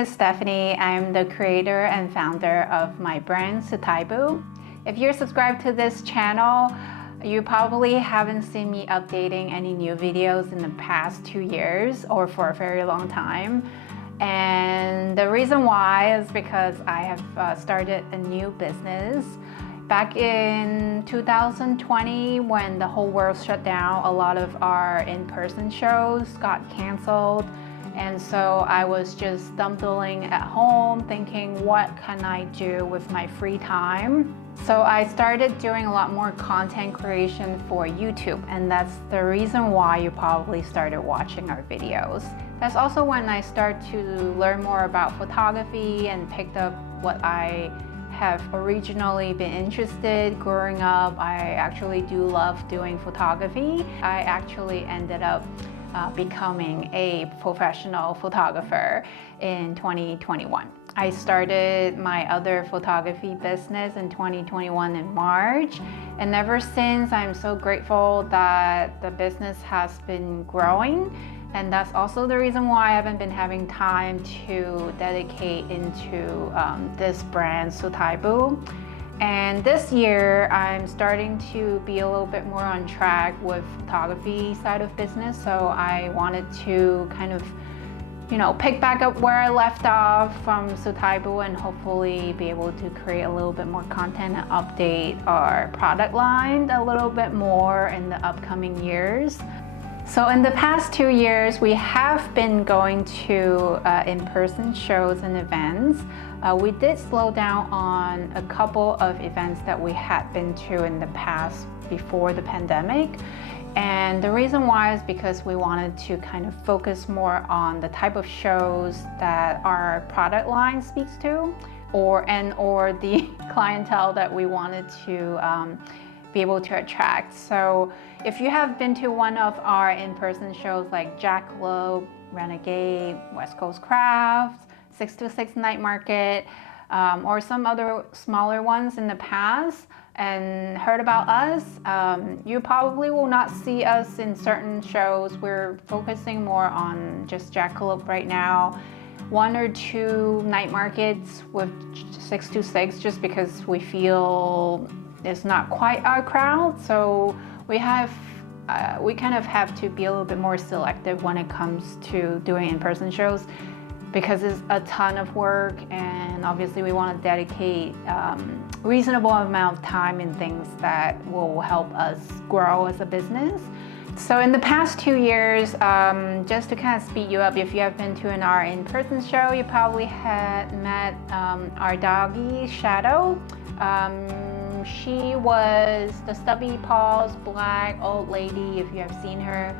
is Stephanie. I'm the creator and founder of my brand, Shabu. If you're subscribed to this channel, you probably haven't seen me updating any new videos in the past 2 years or for a very long time. And the reason why is because I have started a new business. Back in 2020, when the whole world shut down, a lot of our in-person shows got canceled. And so I was just stumbling at home thinking, what can I do with my free time? So I started doing a lot more content creation for YouTube, and that's the reason why you probably started watching our videos. That's also when I started to learn more about photography and picked up what I have originally been interested. Growing up, I actually do love doing photography. I actually ended up becoming a professional photographer in 2021. I started my other photography business in 2021 in March, and ever since I'm so grateful that the business has been growing, and that's also the reason why I haven't been having time to dedicate into this brand, Shabu. And this year, I'm starting to be a little bit more on track with photography side of business. So I wanted to kind of, pick back up where I left off from Shabu and hopefully be able to create a little bit more content and update our product line a little bit more in the upcoming years. So in the past 2 years, we have been going to in-person shows and events. We did slow down on a couple of events that we had been to in the past before the pandemic. And the reason why is because we wanted to kind of focus more on the type of shows that our product line speaks to, or the clientele that we wanted to be able to attract. So if you have been to one of our in-person shows like Jackalope, Renegade, West Coast Craft, 626 Night Market, or some other smaller ones in the past and heard about us, you probably will not see us in certain shows. We're focusing more on just Jackalope right now. 1 or 2 night markets with 626 just because we feel it's not quite our crowd. So we kind of have to be a little bit more selective when it comes to doing in-person shows, because it's a ton of work, and obviously we want to dedicate reasonable amount of time in things that will help us grow as a business. So in the past 2 years, just to kind of speed you up, if you have been to our in-person show, you probably had met our doggie, Shadow. She was the stubby paws, black old lady, if you have seen her.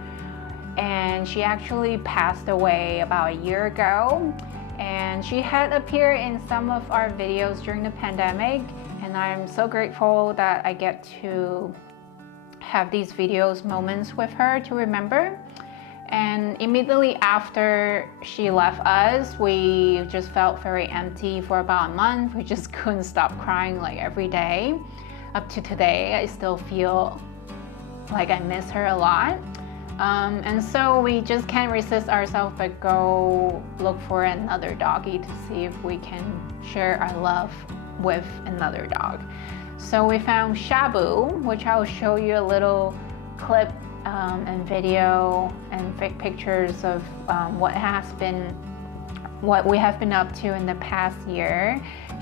And she actually passed away about a year ago. And she had appeared in some of our videos during the pandemic. And I'm so grateful that I get to have these videos moments with her to remember. And immediately after she left us, we just felt very empty for about a month. We just couldn't stop crying like every day. Up to today, I still feel like I miss her a lot. And so we just can't resist ourselves but go look for another doggy to see if we can share our love with another dog. So we found Shabu, which I'll show you a little clip and video and pictures of what we have been up to in the past year.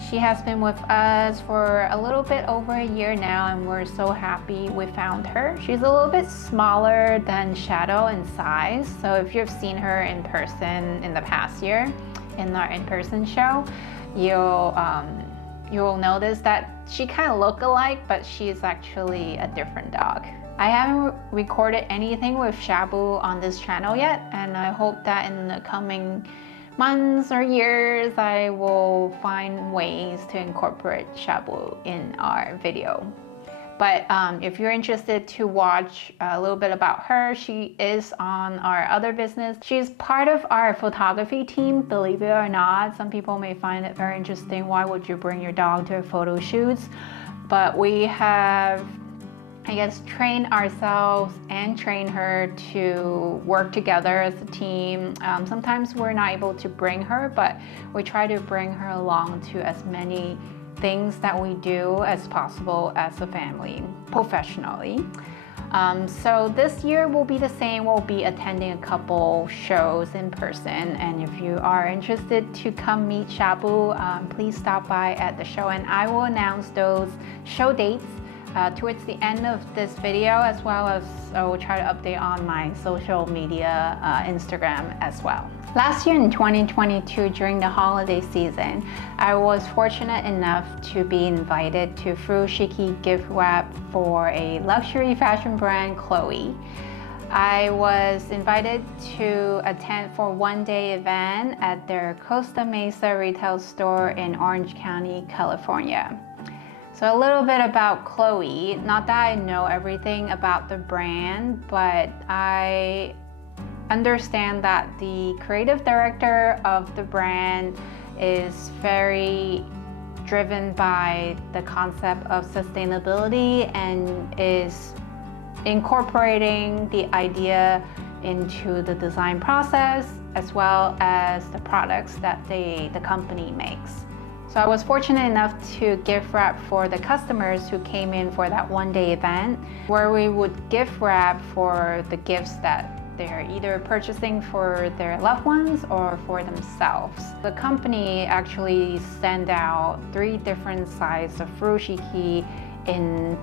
She has been with us for a little bit over a year now, and we're so happy we found her. She's a little bit smaller than Shadow in size, so if you've seen her in person in the past year in our in-person show, you'll notice that she kind of look alike, but she's actually a different dog. I haven't recorded anything with Shabu on this channel yet, and I hope that in the coming months or years I will find ways to incorporate Shabu in our video. But if you're interested to watch a little bit about her, she is on our other business. She's part of our photography team, believe it or not. Some people may find it very interesting. Why would you bring your dog to photo shoots? But we have I guess, train ourselves and train her to work together as a team. Sometimes we're not able to bring her, but we try to bring her along to as many things that we do as possible as a family, professionally. So this year will be the same. We'll be attending a couple shows in person, and if you are interested to come meet Shabu, please stop by at the show, and I will announce those show dates towards the end of this video, as well as I will try to update on my social media, Instagram as well. Last year in 2022, during the holiday season, I was fortunate enough to be invited to Furoshiki gift wrap for a luxury fashion brand, Chloe. I was invited to attend for one-day event at their Costa Mesa retail store in Orange County, California. So a little bit about Chloe. Not that I know everything about the brand, but I understand that the creative director of the brand is very driven by the concept of sustainability and is incorporating the idea into the design process as well as the products that the company makes. So I was fortunate enough to gift wrap for the customers who came in for that one-day event, where we would gift wrap for the gifts that they're either purchasing for their loved ones or for themselves. The company actually sent out 3 different sizes of furoshiki in,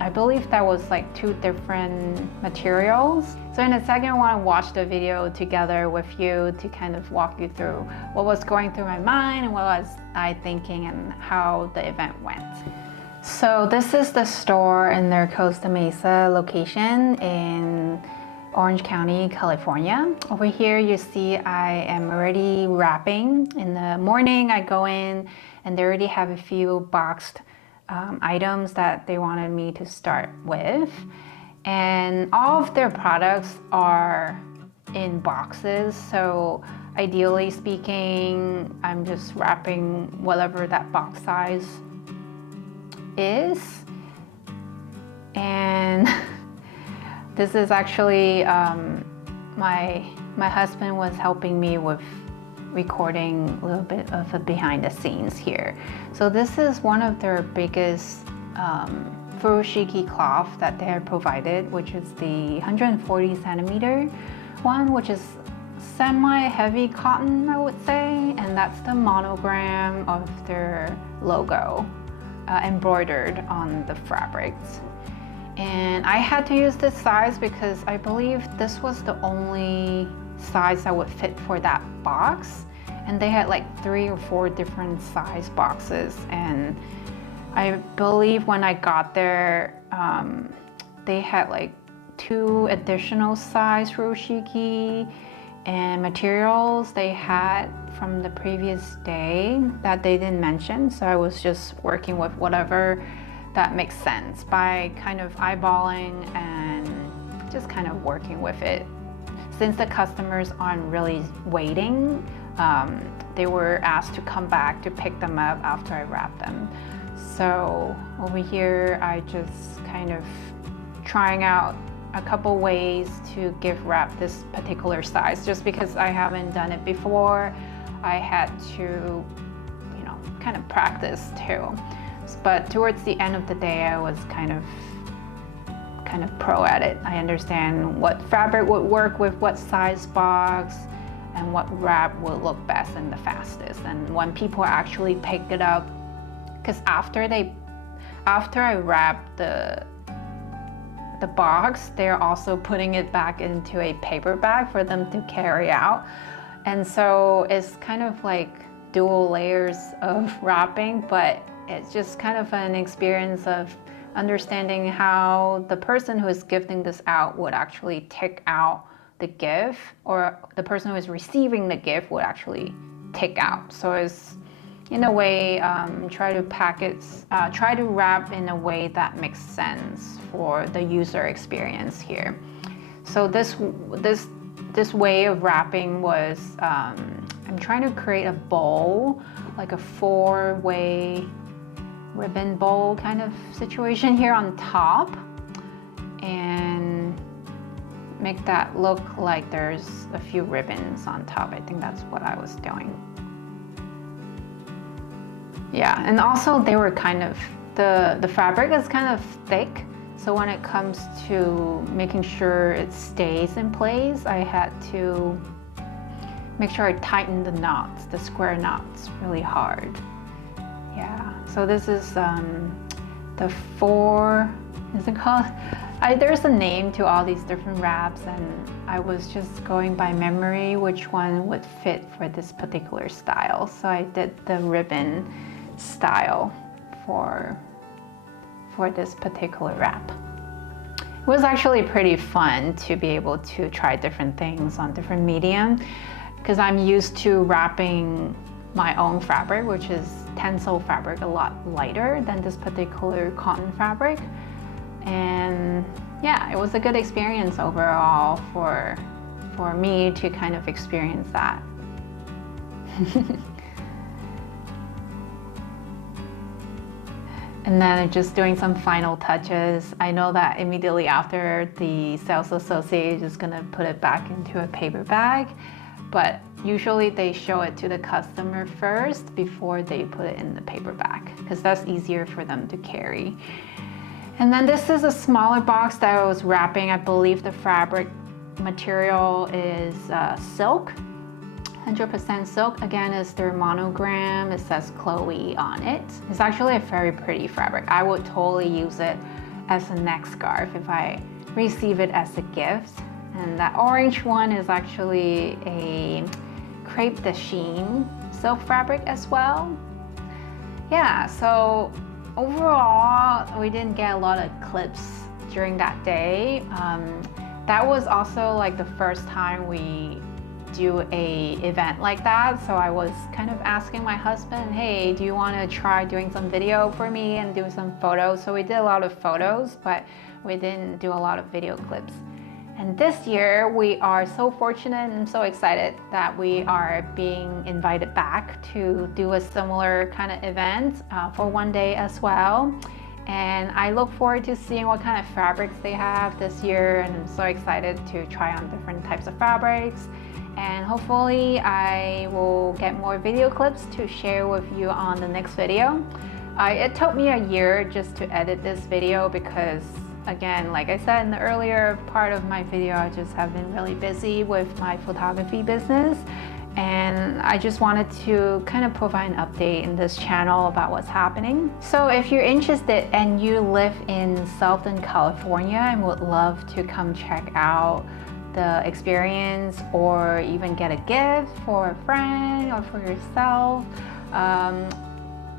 I believe that was like 2 different materials. So in a second, I want to watch the video together with you to kind of walk you through what was going through my mind and what was I thinking and how the event went. So this is the store in their Costa Mesa location in Orange County, California. Over here you see I am already wrapping. In the morning I go in and they already have a few boxed items that they wanted me to start with, and all of their products are in boxes, so ideally speaking I'm just wrapping whatever that box size is. And this is actually my husband was helping me with recording a little bit of the behind the scenes here. So this is one of their biggest furoshiki cloth that they have provided, which is the 140 centimeter one, which is semi-heavy cotton, I would say, and that's the monogram of their logo embroidered on the fabrics. And I had to use this size because I believe this was the only size that would fit for that box, and they had like 3 or 4 different size boxes, and I believe when I got there they had like 2 additional size furoshiki and materials they had from the previous day that they didn't mention, so I was just working with whatever that makes sense by kind of eyeballing and just kind of working with it. Since the customers aren't really waiting, they were asked to come back to pick them up after I wrap them. So over here, I just kind of trying out a couple ways to gift wrap this particular size. Just because I haven't done it before, I had to, kind of practice too. But towards the end of the day, I was kind of pro at it. I understand what fabric would work with what size box and what wrap will look best and the fastest. And when people actually pick it up, because after I wrap the box, they're also putting it back into a paper bag for them to carry out. And so it's kind of like dual layers of wrapping, but it's just kind of an experience of understanding how the person who is gifting this out would actually take out the gift, or the person who is receiving the gift would actually take out. So it's, in a way, try to wrap in a way that makes sense for the user experience here. So this way of wrapping was, I'm trying to create a bowl, like a 4-way ribbon bowl kind of situation here on top. and make that look like there's a few ribbons on top. I think that's what I was doing. Yeah, and also they were kind of, the fabric is kind of thick, so when it comes to making sure it stays in place, I had to make sure I tighten the knots, the square knots, really hard. Yeah, so this is the is it called? There's a name to all these different wraps, and I was just going by memory which one would fit for this particular style. So I did the ribbon style for this particular wrap. It was actually pretty fun to be able to try different things on different medium, because I'm used to wrapping my own fabric, which is tencel fabric, a lot lighter than this particular cotton fabric. And yeah, it was a good experience overall for me to kind of experience that. And then just doing some final touches. I know that immediately after, the sales associate is gonna put it back into a paper bag, but usually they show it to the customer first before they put it in the paper bag, because that's easier for them to carry. And then this is a smaller box that I was wrapping. I believe the fabric material is silk, 100% silk. Again, it's their monogram. It says Chloe on it. It's actually a very pretty fabric. I would totally use it as a neck scarf if I receive it as a gift. And that orange one is actually a crepe de chine silk fabric as well. Yeah, so overall, we didn't get a lot of clips during that day. That was also like the first time we do a event like that, so I was kind of asking my husband, hey, do you want to try doing some video for me and do some photos? So we did a lot of photos, but we didn't do a lot of video clips. And this year we are so fortunate and so excited that we are being invited back to do a similar kind of event for one day as well. And I look forward to seeing what kind of fabrics they have this year, and I'm so excited to try on different types of fabrics. And hopefully I will get more video clips to share with you on the next video. It took me a year just to edit this video because, again, like I said in the earlier part of my video, I just have been really busy with my photography business. And I just wanted to kind of provide an update in this channel about what's happening. So if you're interested and you live in Southern California and would love to come check out the experience, or even get a gift for a friend or for yourself,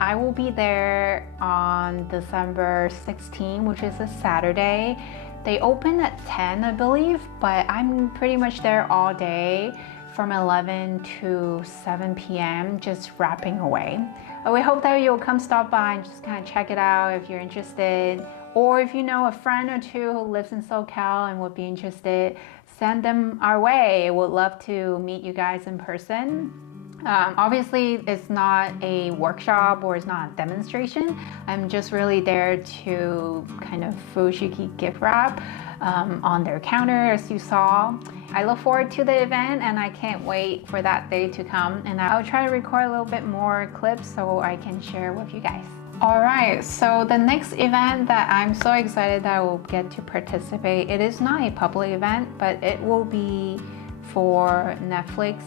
I will be there on December 16, which is a Saturday. They open at 10, I believe, but I'm pretty much there all day from 11 to 7 p.m. just wrapping away. We hope that you'll come stop by and just kind of check it out if you're interested, or if you know a friend or two who lives in SoCal and would be interested, send them our way. We'd love to meet you guys in person. Obviously, it's not a workshop or it's not a demonstration. I'm just really there to kind of furoshiki gift wrap on their counter, as you saw. I look forward to the event and I can't wait for that day to come. And I'll try to record a little bit more clips so I can share with you guys. Alright, so the next event that I'm so excited that I will get to participate, it is not a public event, but it will be for Netflix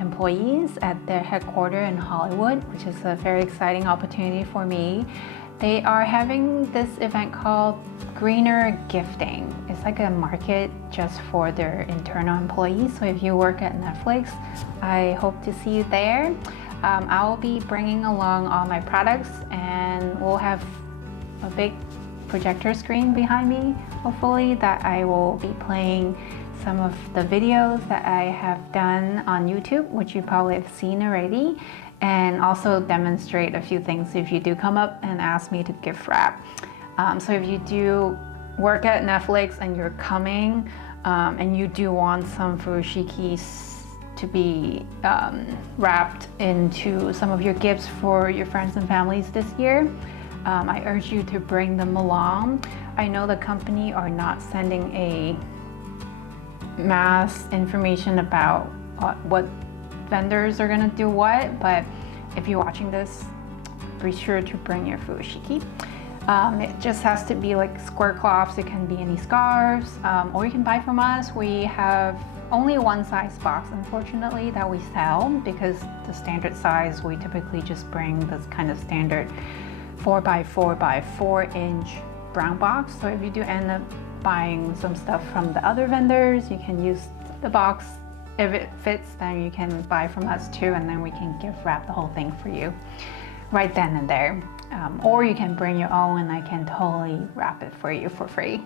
employees at their headquarters in Hollywood, which is a very exciting opportunity for me. They are having this event called Greener Gifting. It's like a market just for their internal employees. So if you work at Netflix, I hope to see you there. I will be bringing along all my products, and we'll have a big projector screen behind me, hopefully, that I will be playing some of the videos that I have done on YouTube, which you probably have seen already, and also demonstrate a few things if you do come up and ask me to gift wrap. So if you do work at Netflix and you're coming and you do want some furoshikis to be wrapped into some of your gifts for your friends and families this year, I urge you to bring them along. I know the company are not sending a mass information about what vendors are gonna do what, but if you're watching this, be sure to bring your furoshiki. It just has to be like square cloths. It can be any scarves, or you can buy from us. We have only one size box, unfortunately, that we sell, because the standard size, we typically just bring this kind of standard 4x4x4 inch brown box. So if you do end up buying some stuff from the other vendors, you can use the box. If it fits, then you can buy from us too, and then we can gift wrap the whole thing for you right then and there. Or you can bring your own and I can totally wrap it for you for free.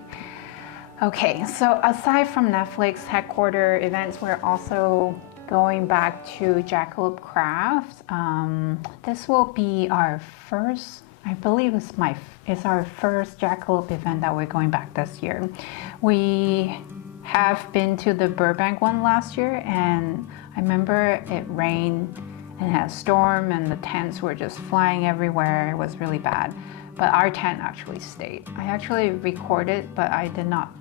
Okay, so aside from Netflix headquarter events, we're also going back to Jackalope Craft. This will be our first, I believe it's our first Jackalope event that we're going back this year. We have been to the Burbank one last year, and I remember it rained and had a storm and the tents were just flying everywhere. It was really bad, but our tent actually stayed. I actually recorded, but I did not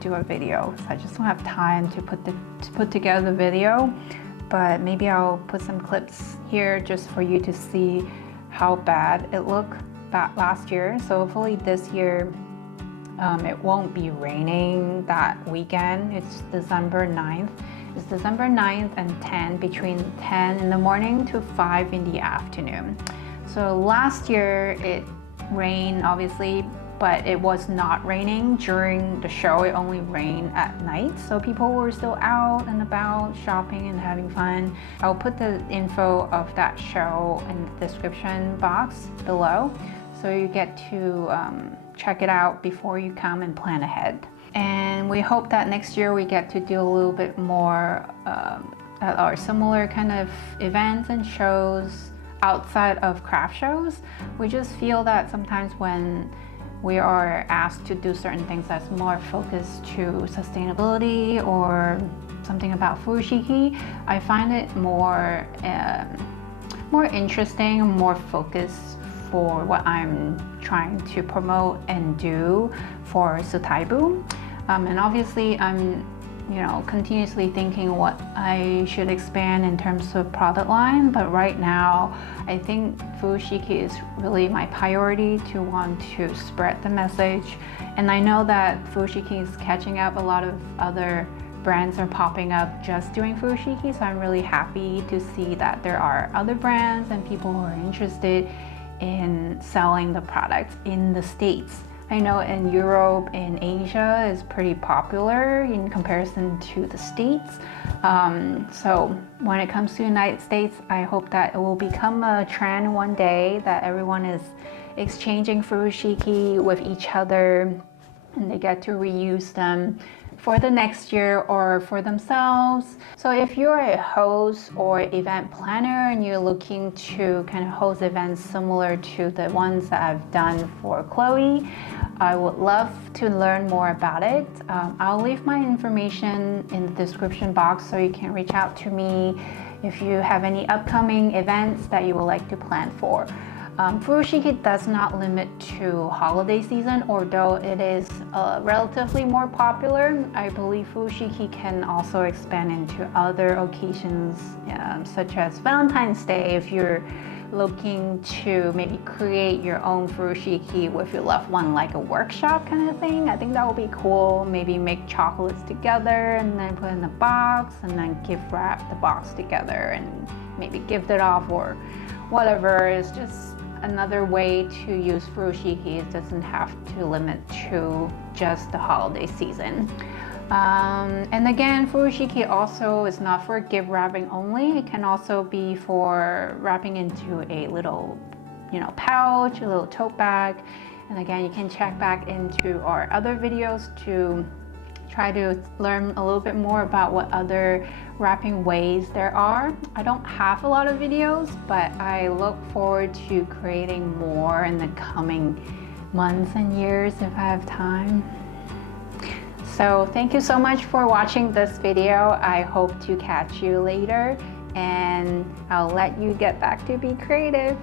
do a video. So I just don't have time to put together the video, but maybe I'll put some clips here just for you to see how bad it looked back last year. So hopefully this year it won't be raining that weekend. It's December 9th. It's December 9th and 10, between 10 in the morning to 5 in the afternoon. So last year it rained, obviously, but it was not raining during the show. It only rained at night. So people were still out and about shopping and having fun. I'll put the info of that show in the description box below, so you get to check it out before you come and plan ahead. And we hope that next year we get to do a little bit more or similar kind of events and shows outside of craft shows. We just feel that sometimes when we are asked to do certain things that's more focused to sustainability or something about furoshiki, I find it more interesting, more focused for what I'm trying to promote and do for Sutaibu. And obviously I'm continuously thinking what I should expand in terms of product line, but right now I think furoshiki is really my priority, to want to spread the message. And I know that furoshiki is catching up. A lot of other brands are popping up just doing furoshiki, so I'm really happy to see that there are other brands and people who are interested in selling the products in the States. I know in Europe and Asia is pretty popular in comparison to the States. So when it comes to United States, I hope that it will become a trend one day that everyone is exchanging furoshiki with each other and they get to reuse them for the next year or for themselves. So if you're a host or event planner and you're looking to kind of host events similar to the ones that I've done for Chloe, I would love to learn more about it. I'll leave my information in the description box so you can reach out to me if you have any upcoming events that you would like to plan for. Furoshiki does not limit to holiday season, although it is relatively more popular. I believe furoshiki can also expand into other occasions, such as Valentine's Day. If you're looking to maybe create your own furoshiki with your loved one, like a workshop kind of thing, I think that would be cool. Maybe make chocolates together and then put in a box and then gift wrap the box together and maybe gift it off or whatever. It's just another way to use furoshiki. It doesn't have to limit to just the holiday season. And again, furoshiki also is not for gift wrapping only. It can also be for wrapping into a little, pouch, a little tote bag. And again, you can check back into our other videos to try to learn a little bit more about what other wrapping ways there are. I don't have a lot of videos, but I look forward to creating more in the coming months and years if I have time. So thank you so much for watching this video. I hope to catch you later, and I'll let you get back to be creative.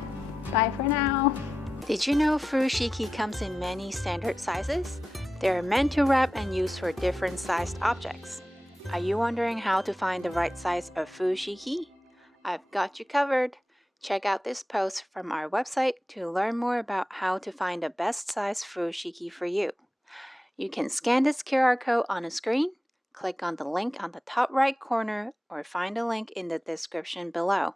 Bye for now. Did you know Furoshiki comes in many standard sizes? They're meant to wrap and use for different sized objects. Are you wondering how to find the right size of Furoshiki? I've got you covered. Check out this post from our website to learn more about how to find the best size Furoshiki for you. You can scan this QR code on the screen, click on the link on the top right corner, or find the link in the description below.